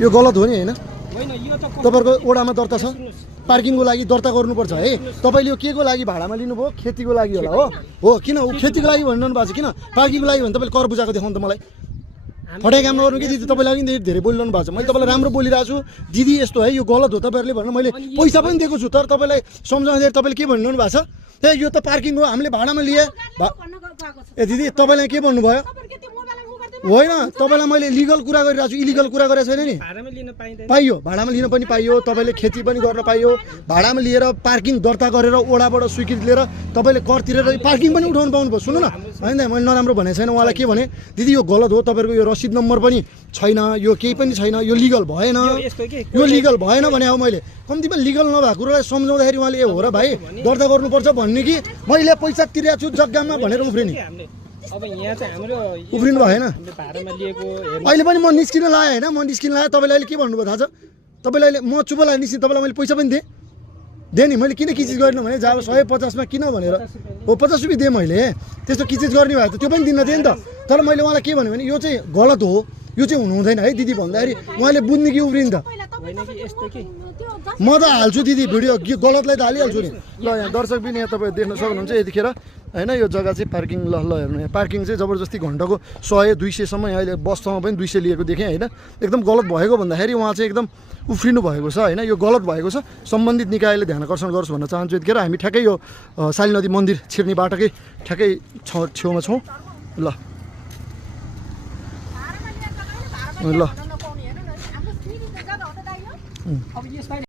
यो गलत हो नि हैन होइन यो त तपाईहरुको ओडामा दर्ता छ पार्किङको लागि दर्ता गर्नुपर्छ है तपाईले यो के को लागि भाडामा लिनुभयो खेतीको लागि होला हो किन उ खेतीको लागि भन्नु भएको छ किन पार्किङको लागि भने तपाईले कर बुझाएको देखाउनु त मलाई फटाइ काम नगर्नु कि दिदी तपाईलाई पनि धेरै बोलिरहनु भएको छ मैले तपाईलाई राम्रो बोलिरहेको छु दिदी यस्तो है यो गलत हो तपाईहरुले भन्नु मैले पैसा पनि दिएको छु तर तपाईलाई सम्झाउँदै तपाईले के भन्नु भएको छ ए यो त पार्किङ हो हामीले भाडामा लिए ए दिदी तपाईलाई के भन्नुभयो होइन तपाईलाई मैले लिगल कुरा गरिरहेको छु इलिगल कुरा गरेको छैन नि भाडामा लिन पाइँदैन पाइयो भाडामा लिन पनि पाइयो तपाईले खेती पनि गर्न पाइयो भाडामा लिएर पार्किङ दर्ता गरेर ओडाबाट स्वीकृति लिएर तपाईले कर तिरेर पार्किङ पनि उठाउनु पाउनुभयो सुन्नु न हैन मैले नराम्रो भनेको छैन उहाँलाई के भने दिदी यो गलत हो तपाईहरुको यो रसिद नम्बर पनि छैन यो केही पनि छैन यो लिगल भएन यो लिगल भएन भने अब मैले कम्तीमा लिगल नभएको कुरालाई सम्झाउँदाखेरि उहाँले ए हो र भाइ दर्ता गर्नुपर्छ भन्ने कि मैले पैसा तिरेको छु जग्गामा भनेर उफ्रिने अब यहाँ चाहिँ हाम्रो उफ्रिनु भएन भाडामा लिएको अहिले पनि म निस्किन लाएँ होइन म निस्किन लाएँ तपाईँले अहिले के भन्नुभयो थाहा छ तपाईँले अहिले म चुप लागेँ निस्किन तपाईँलाई मैले पैसा पनि दिएँ नि मैले किन किचिज गरिनँ भने जब 150मा किन भनेर हो 50 रुपियाँ दिएँ मैले त्यस्तो किचिज गर्ने भए त त्यो पनि दिन्न थिएँ नि त तर मैले उहाँलाई के भनेँ भने यो चाहिँ गलत हो यो चाहिँ हुनु हुँदैन है दिदी भन्दाखेरि उहाँले बुझ्ने कि उफ्रिनु त म त हाल्छु दिदी भिडियो गलतलाई त हालिहाल्छु नि ल यहाँ दर्शक पनि यहाँ तपाईँ देख्न सक्नुहुन्छ यतिखेर हैन यो जग्गा चाहिँ पार्किङ ल हेर्नु यहाँ पार्किङ चाहिँ जबरजस्ती घन्टाको 100-200सम्म अहिले बससम्म पनि 200 लिएको देखेँ हैन एकदम गलत भएको भन्दाखेरि उहाँ चाहिँ एकदम उफ्रिनु भएको छ हैन यो गलत भएको छ सम्बन्धित निकायले ध्यान आकर्षण गरोस् भन्न चाहन्छु यतिखेर हामी ठ्याक्कै यो साली नदी मन्दिर छिर्ने बाटोकै ठ्याक्कै छेउमा छौँ ल